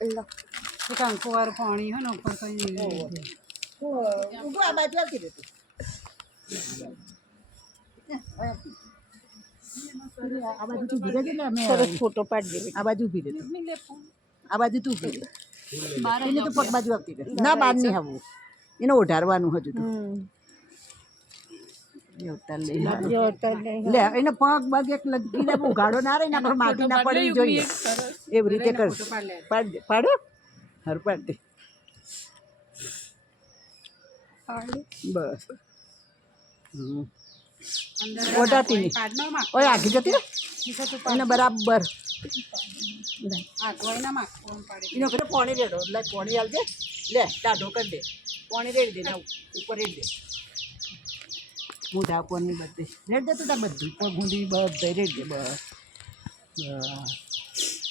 લો કંકુવાર પાણી હે ને ઉપર કઈ ઊંઘો આ બાજુ આવતી રહેતી આ બાજુ તું ભીરે છે ને અમે સરસ ફોટો પાડી દે આ બાજુ ઊભી રહેતી આ બાજુ તું ઊભી રહે એને તો પગ બાજુ આવતી રહે ના બહાર નહીં આવવું એને ઓઢારવાનું હજુ તો લે એને પગ બગ એક લગીને ઉઘાડો ના રહે ને માટી ના પડવી જોઈએ એવી રીતે કર પાડ દે પાડો હર પાડ દે બસ ઓઢાતી નહીં ઓય આગી જતી ને એને બરાબર એનો ઘરે પાણી રેડો એટલે પાણી આવજે લે ટાઢો કરી દે પાણી રેડી દે ને ઉપર રેડી દે મોઢા ઉપરની બધી રેડ દે તો તાર બધું પગ ઊંધી બધે રેડ દે બસ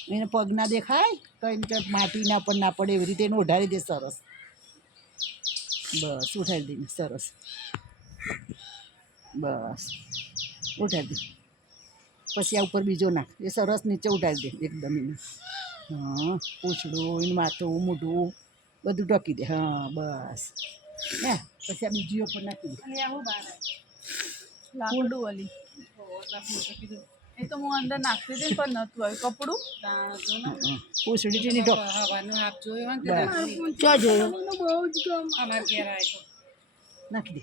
એને પગ ના દેખાય તો એને માટી ના પર ના પડે એવી રીતે એને ઓઢારી દે સરસ બસ ઉઠાડી દે સરસ બસ ઉઠાડી દે પછી આ ઉપર બીજો નાખ એ સરસ નીચે ઉઠાડી દે એકદમ એને હા પૂછડું એને માથું મોઢું બધું ઢકી દે હા બસ ને પછી આ બીજી ઉપર નાખી દે લાકડું વાલી એ તો હું અંદર નાખતી હતી પણ નતું આવ્યું કપડું પૂછડી ની ઢોક હવાનું આપ જોયું ક્યાં જોયું બહુ જ ગમ અમાર ઘેર આવ્યો નાખી દે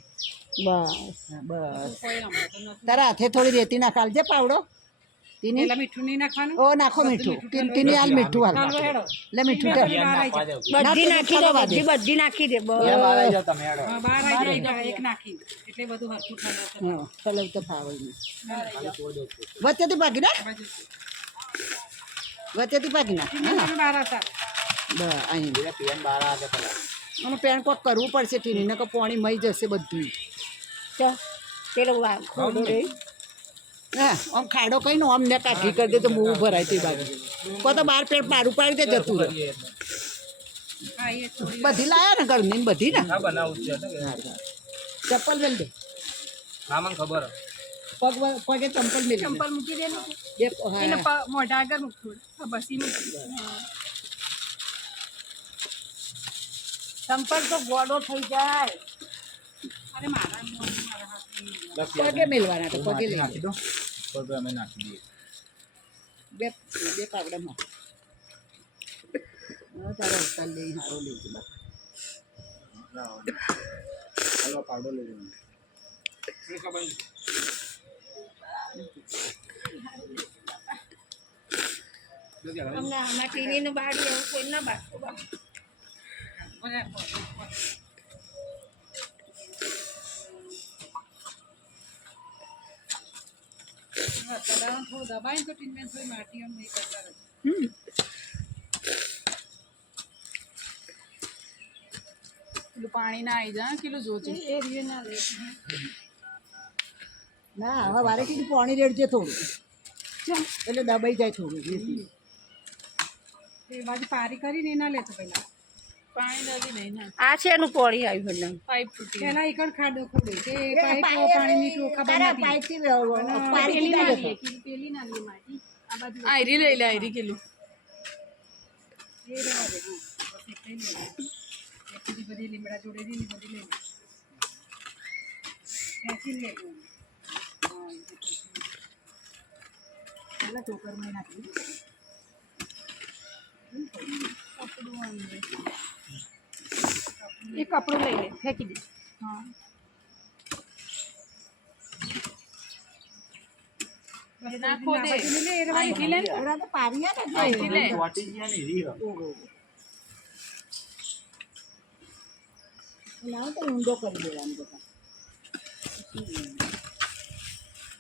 બસ હા બસ કોઈ હમણાં તો નતું તારા હાથે થોડી રેતી નાખ આલજે પાવડો તીની પેલા મીઠું નહીં નાખવાનું ઓ નાખો મીઠું તીની હાલ મીઠું હાલ ચાલો હેડો લે મીઠું તો બધી નાખી દે બધી નાખી દે બસ હા, બહાર આવી જાય એક નાખી એટલે બધું હરખું ઠંડા હા કલર તો ફાવે નહીં વચ્ચેથી પાકી ના વચ્ચેથી પાકી ના બહાર હતા બસ અહીં અને પેન કોક કરવું પડશે ટીની નકર પાણી મઈ જશે બધું પેલો ખોડો રહી હા આમ ખાડો કઈ આમ ને કાઢી કરી દે તો મૂવ ભરાય તે બાજુ કો તો બાર પેટ પારું પાડી દે જતું રહે હા એ થોડી બધી લાયા ને ઘરની ને બધી ને ચપ્પલ મેલ દે પગ પગે ચંપલ મેલ ચંપલ મૂકી દે ને દે એને હા મોઢા આગળ મૂકવું બસી મૂકી ચંપલ તો ગોળો થઈ જાય અરે મારા હાથ પગે મેલવાના તો પગે લઈ નાખી દો તો અમે નાખી દઈએ બે બે પાવડામાં તારા ઉતાર લઈ હારો લેજો બા હાલો પાવડર લઈ લેવાનો તમને આમાં ટીવીનું બાળી એવું કોઈ ના બાળતો બા થોડું દબાઈ તો ટીનમેન થોડી માટી આમ નહીં કરતા રહે પેલું પાણી ના આવી જાય કિલો જોજે એ રીએ ના લે ના હવે વારે કીધું પાણી રેડજે થોડું એટલે દબાઈ જાય થોડું એ બાજુ પારી કરીને એના લેતો પહેલા પાણી નદી નહીં ના આ છે એનું પોળી આવ્યું ને પાઇપ તૂટી પેલા એકડ ખાડો ખોડે તે પાઇપ પાણીની ટોકા બનાવી પેલી ના લે પેલી ના લે માટી આ બાજુ આયરી લઈ લે આયરી કિલો એ રેવા દે હા બસ એક લઈ લે એટલી બધી લીમડા જોડેલી ને બધી લઈ લે ખેંચી લે હા પેલા ચોકરમાં નાખી એ કપડું લઈ લે ફેંકી દે હા નાખો દે અહીંથી લે એવડા તો પારિયા ને અહીંથી લે વાટી ગયા ને રી ના તો ઊંડો કરી દેવાનો બધા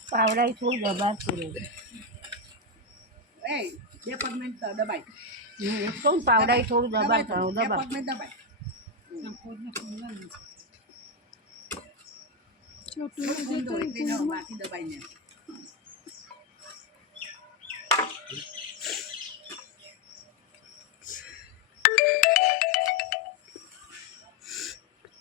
પાવડા થોડું દબાર પૂરું એ બે પગમેન્ટ દબાઈ કહું પાવડા થોડું દબાર કરો બે દબાર પગમેન્ટ દબાઈ છોટું બાકી દબાઈને